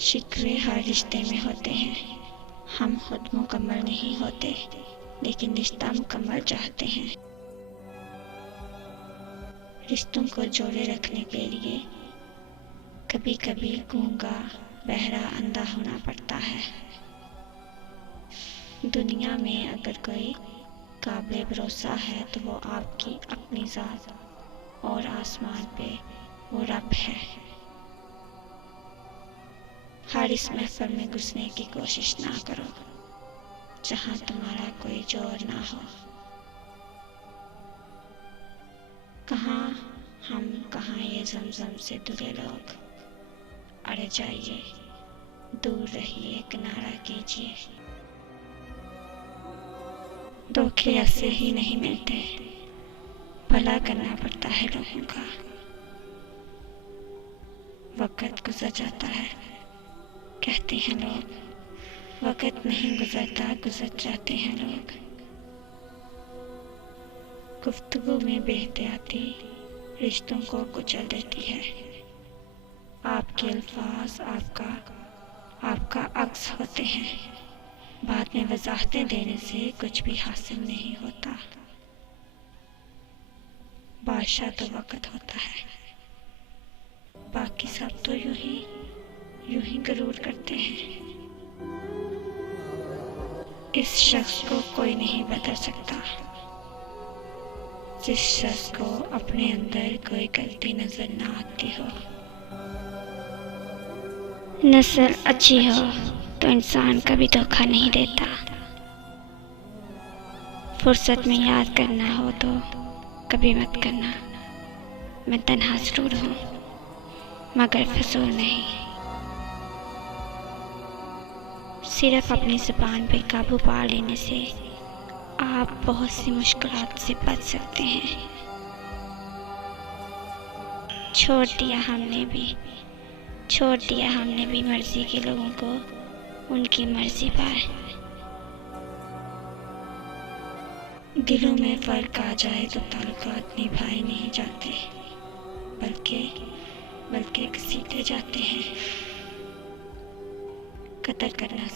शिकवे हर रिश्ते में होते हैं। हम खुद मुकम्मल नहीं होते, लेकिन रिश्ता मुकम्मल चाहते हैं। रिश्तों को जोड़े रखने के लिए कभी कभी गूंगा, बहरा, अंधा होना पड़ता है। दुनिया में अगर कोई काबिल भरोसा है तो वो आपकी अपनी ज़ात और आसमान पे वो रब है। हर इस महफिल में घुसने की कोशिश ना करो जहां तुम्हारा कोई जोर ना हो। कहाँ हम, कहाँ ये ज़मज़म से दूरे लोग। अड़ जाइए, दूर रहिए, किनारा कीजिए। धोखे ऐसे ही नहीं मिलते, भला करना पड़ता है लोगों का। वक्त गुजर जाता है, कहते हैं लोग, वक्त नहीं गुजरता, गुजर जाते हैं लोग। गुफ्तगू में बेहतियाती रिश्तों को कुचल देती है। आपके अल्फाज आपका अक्स होते हैं। बाद में वजाहतें देने से कुछ भी हासिल नहीं होता। बादशाह तो वक्त होता है, बाकी सब तो यूं ही गरूर करते हैं। इस शख्स को कोई नहीं बदल सकता जिस शख्स को अपने अंदर कोई गलती नजर ना आती हो। नस्ल अच्छी हो तो इंसान कभी धोखा नहीं देता। फुर्सत में याद करना हो तो कभी मत करना। मैं तन्हा जरूर हूँ मगर फजूल नहीं। सिर्फ अपनी ज़ुबान पे काबू पा लेने से आप बहुत सी मुश्किलात से बच सकते हैं। छोड़ दिया हमने भी मर्जी के लोगों को उनकी मर्जी पर। दिलों में फर्क आ जाए तो ताल्लुकात निभाए नहीं जाते, बल्कि घसीटे जाते हैं। कदर करना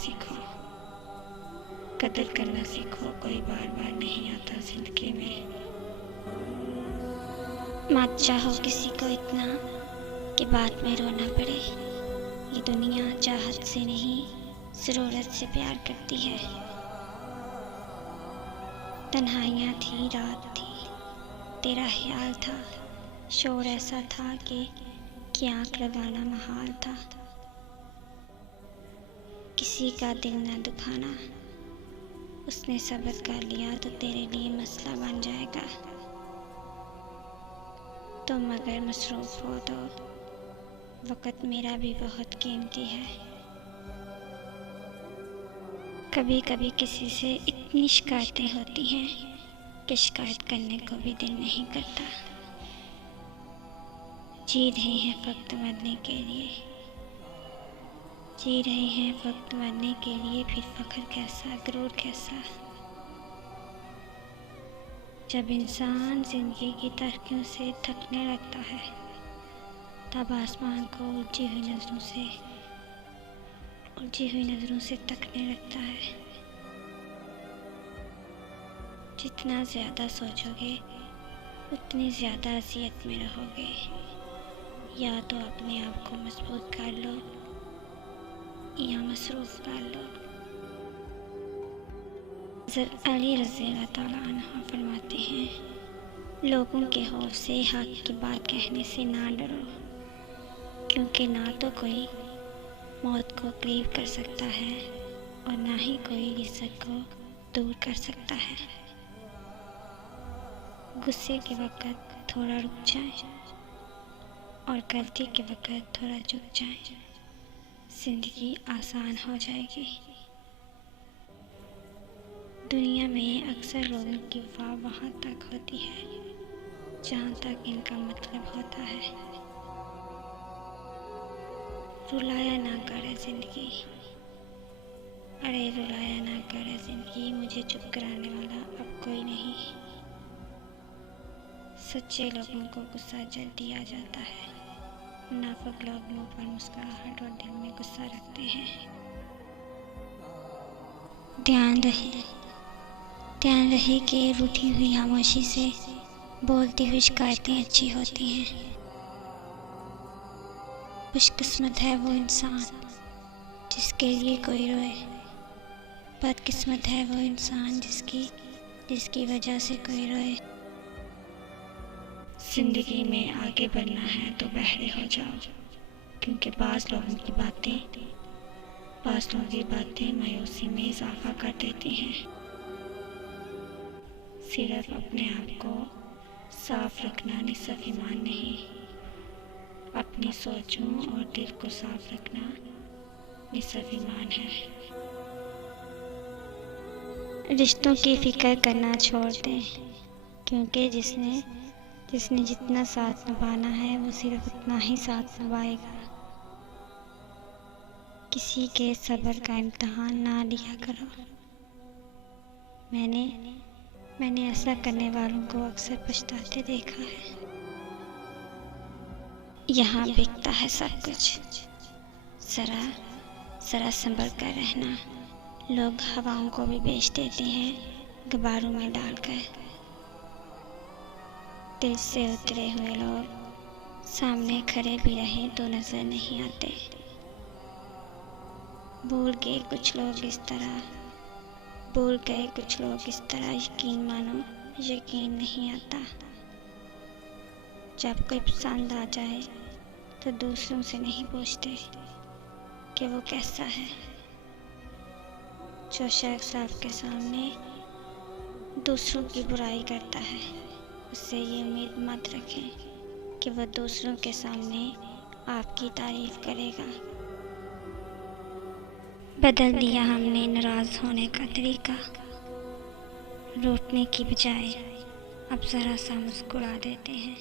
सीखो, कोई बार बार नहीं आता जिंदगी में। मत चाहो किसी को इतना कि बाद में रोना पड़े। ये दुनिया चाहत से नहीं, ज़रूरत से प्यार करती है। तन्हाइयाँ थी, रात थी, तेरा ख्याल था, शोर ऐसा था कि आँख लगाना महाल था। किसी का दिल न दुखाना, उसने सब्र कर लिया तो तेरे लिए मसला बन जाएगा। तुम अगर मसरूफ हो तो वक़्त मेरा भी बहुत कीमती है। कभी कभी किसी से इतनी शिकायतें होती हैं कि शिकायत करने को भी दिल नहीं करता। जी रहे हैं वक्त मरने के लिए, फिर फख्र कैसा, गुरूर कैसा। जब इंसान जिंदगी की तरक्कियों से थकने लगता है तब आसमान को उलझी हुई नज़रों से तकने लगता है। जितना ज़्यादा सोचोगे उतनी ज़्यादा अज़ियत में रहोगे। या तो अपने आप को मजबूत कर लो या मसरूफ़ कर लो। हज़रत अली रज़ी अल्लाह तआला अन्हु फरमाते हैं, लोगों के खौफ से हक़ की बात कहने से ना डरो, क्योंकि ना तो कोई मौत को करीब कर सकता है और ना ही कोई रिज़्क़ को दूर कर सकता है। गुस्से के वक़्त थोड़ा रुक जाएं और गलती के वक़्त थोड़ा झुक जाएं, ज़िंदगी आसान हो जाएगी। दुनिया में अक्सर लोगों की वाह वहाँ तक होती है जहाँ तक इनका मतलब होता है। रुलाया ना करे जिंदगी, रुलाया ना करे जिंदगी, मुझे चुप कराने वाला अब कोई नहीं। सच्चे लोगों को गुस्सा जल्दी आ जाता है मुनाफिक लोग मुंह पर मुस्कुराहट और दिल में गुस्सा रखते हैं। ध्यान रहे कि रूठी हुई खामोशी से बोलती हुई शिकायतें अच्छी होती हैं। खुशकिस्मत है वो इंसान जिसके लिए कोई रोए, बदकिस्मत है वो इंसान जिसकी वजह से कोई रोए। जिंदगी में आगे बढ़ना है तो बहरे हो जाओ, क्योंकि बाज़ लोगों की बातें मायूसी में इजाफा कर देती हैं। सिर्फ अपने आप को साफ रखना निसफ ईमान नहीं, अपनी सोचों और दिल को साफ रखना निसफ ईमान है। रिश्तों की फिक्र करना छोड़ दें, क्योंकि जिसने जितना साथ निभाना है वो सिर्फ उतना ही साथ निभाएगा। किसी के सब्र का इम्तहान ना लिया करो। मैंने ऐसा करने वालों को अक्सर पछताते देखा है। यहाँ बिकता है सब कुछ, जरा संभल कर रहना। लोग हवाओं को भी बेच देते हैं गुब्बारों में डालकर। दिल से उतरे हुए लोग सामने खड़े भी रहे तो नजर नहीं आते। भूल गए कुछ लोग इस तरह यकीन मानो यकीन नहीं आता। जब कोई पसंद आ जाए तो दूसरों से नहीं पूछते कि वो कैसा है। जो शख्स आपके सामने दूसरों की बुराई करता है, उससे ये उम्मीद मत रखें कि वह दूसरों के सामने आपकी तारीफ करेगा। बदल दिया हमने नाराज होने का तरीका, रूठने की बजाय अब जरा सा मुस्कुरा देते हैं।